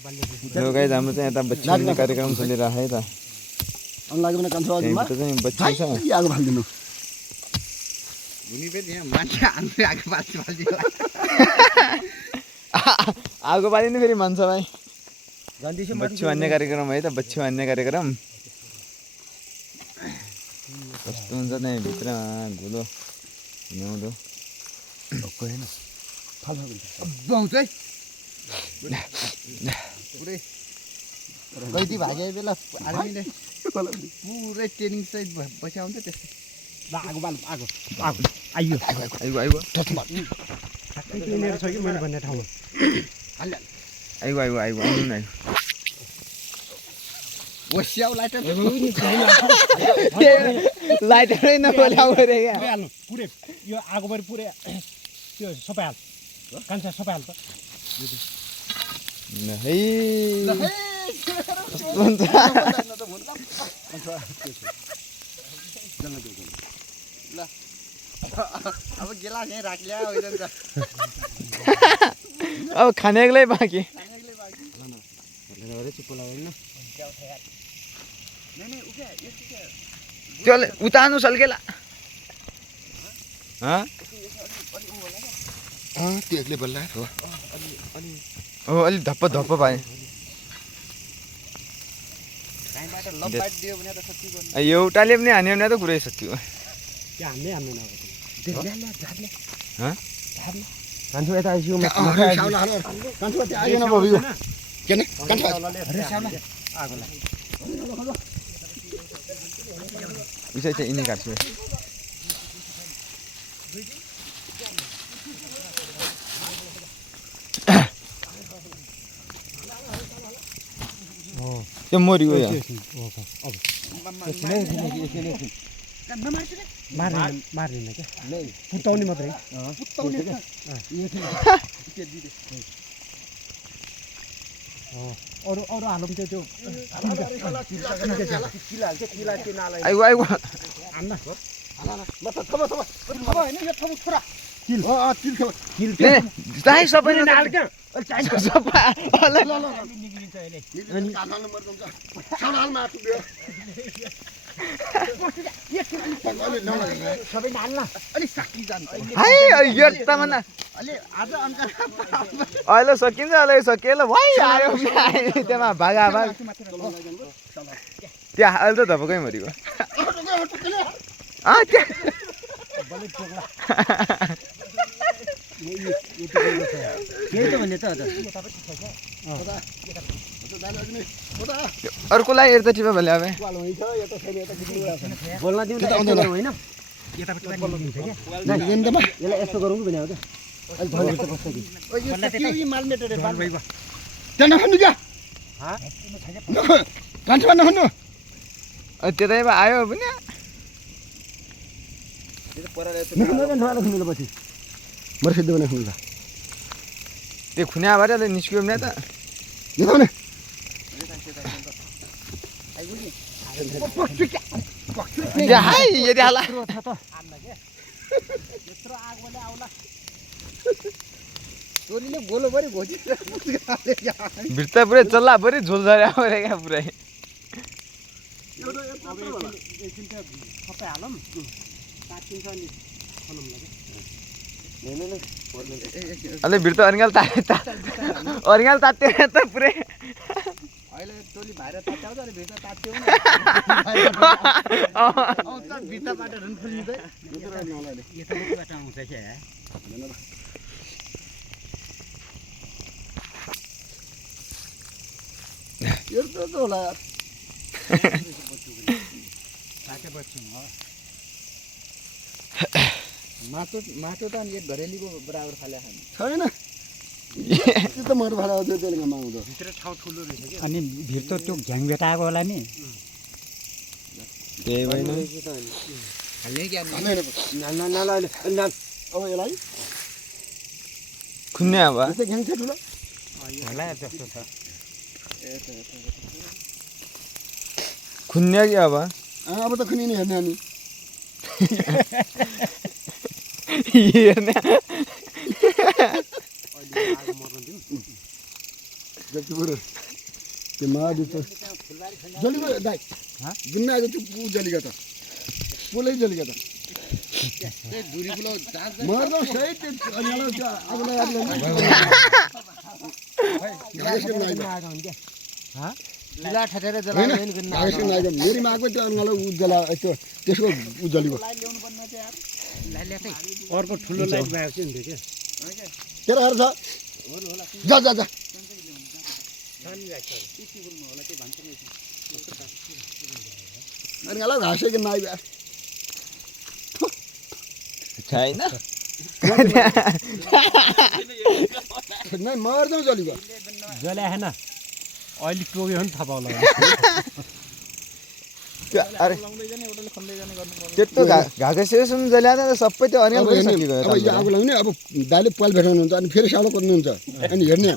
yo guys हाम्रो चाहिँ यता बच्ची खेल्ने कार्यक्रम चलिरहेको है त अनलागे भने कान्छो त्यहाँ त चाहिँ बच्ची छ आगो फाल्दिनु हुनी पनि यहाँ मान्छे आन्थे आगो बाल्छ आगो बालिनु फेरि मान्छ भाइ जान्दिस बच्ची भन्ने कार्यक्रम है त बच्ची भन्ने कार्यक्रम कस्तो हुन्छ त्यहाँ भित्रमा घुलो हिउँदो हैन फाल बाउँछ है पुरै कैदी भागे बेला आर्मीले पुरै ट्रेनिङ सहित बस्याउँछ त्यस्तो आगो बाल आगो आगो आइयो आइगो यिनीहरू छ कि मैले भन्ने ठाउँमा आइगो आउनु न ओस्याउ लाइटर लाइटरै नबोलाउ रे क्या हाल्नु पुरै यो आगोभरि पुरै त्यो सबै हाल कान्छा सबै हाल त है कस्तो हुन्छ अब गिलास यहीँ राख्ल्या होइन त अब खानेकै बाँकी त्यो उतार्नु सल्केला त्यो एक्लै बल्ला हो अलिक धप्प पाएँ एउटाले पनि हान्यो भने त कुरै सक्यो कान्छो यता आइसक्यो उसै चाहिँ यिनी काट्छु त्यो मरियो यहाँ मार्दैन क्या पुत्ताउने मात्रै अरू हालौँ त्यो आइगो दाइ सबैले अहिले सकिन्छ अहिले सकिएला भइहाल्यो त्यहाँ भागा त्यहाँ अहिले त धपकै मरिगयो अर्कोलाई हेर्छ टिपा भले अब बोल्न दिउँ होइन यसलाई यस्तो गरौँ भने हो क्या त्यतैमा आयो पनि त्यो खुनियाबाट निस्क्यो भने त भित्र पुरै चल्ला पऱ्यो झोल झरे क्या पुरै अलि भित्र अरिङ्गाल तात्यो त पुरै अहिले टोली भाइर तात्याउँछ अनि भित्र तात्यो भित्रबाट झन् फुल्दै आउँछ क्या होला माटो त अनि एक घरेलीको बराबर फाले खाने छैन त्यो त मर भाडा आउँछ त्यसले गाउँमा आउँछ भित्र ठाउँ ठुलो रहेछ कि अनि भित्र त्यो झ्याङ भेटाएको होला नि त्यही भएन हाल्ने क्या अब यसलाई खुन्ने अब त्यस्तै घ्याङ छ ठुलो होला जस्तो छ खुन्ने कि अब अब त खुनी नै हेर्ने अनि हेर्ने जति बरु त्यो महादि त जलिगयो दाइ गुन्ना आएको त्यो पु जलिगयो त पुलै जलिगयो त धुरी पुलाउ मर्दो सही त्यो अनिवार्य त्यो आगोलाई जिल्ला ठटेर होइन नागेशको नागेको मेरीमा आएको त्यो अनगालो उज्जला त्यो त्यसको उज्जलीको अर्को ठुलो लाइट भएको थियो नि त्यो केटाहरू छ जा जा जा अनगालो घाँसेको नाइ बा छैन नै मर्दौ जलिगयो जल्या होइन अहिले टोक्यो भने थाहा पाउला त्यो अरे त्यत्रो घाएको सेसन जल्या त सबै त्यो अनियल अब यो आगो लाउने अब दाइले पाल भेटाउनुहुन्छ अनि फेरि सालो पर्नुहुन्छ अनि हेर्ने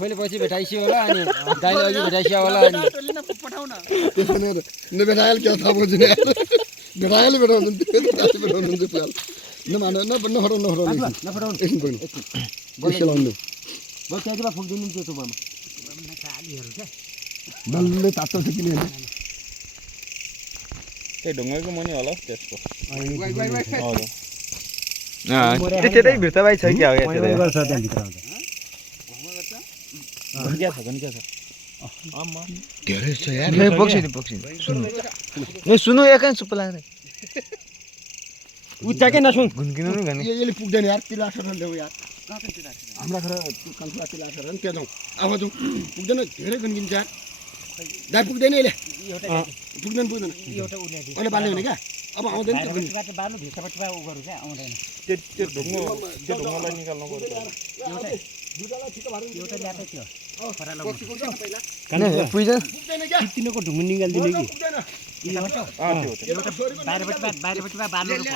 मैले पछि भेटाइसियो होला अनि दाइले अघि भेटाइसियो होला अनि त्यसो नै नभेटाएल क्या थाहा पाउँछु नि भेटाएले भेटाउनुहुन्छ दाइले भेटाउनुहुन्छ पाल नफटाउनु एकछिन पुग्नु खेलाउनु बस त्यहाँबाट फुक्दिनु त्यो टुबामा बल्लै तातो छ किन त्यही ढुङ्गाको मुनि होला त्यसको त्यतै भिर्ता भाइ छ क्या हो गर्छ त्यहाँभित्र आउँदा धेरै छ यार पक्सिनु सुन्नु ए सुन्नु एकै चुप लाग्दै उच्चाकै नसुन गुनगिनु नि गर्ने यसले पुग्दैन यार तिला सर ल्याऊ यार हाम्रा घर कन्सुला तिला सर त्यहाँ जाउँ अब जाउँ पुग्दैन धेरै गुनगिन्छ यार दाइ पुग्दैन यसले पुग्दैन अहिले बाल्ने भने क्या अब आउँदैन त्यो बाल्नु भित्रपट्टिबाट उ गरौँ क्या आउँदैन त्यो ढुङ्गालाई निकाल्नु पर्छ एउटा ल्याएको थियो पुइजन तिनीको ढुङ्गा निकालिदिने कि एउटा बाहिरपट्टिबाट बाल्नु के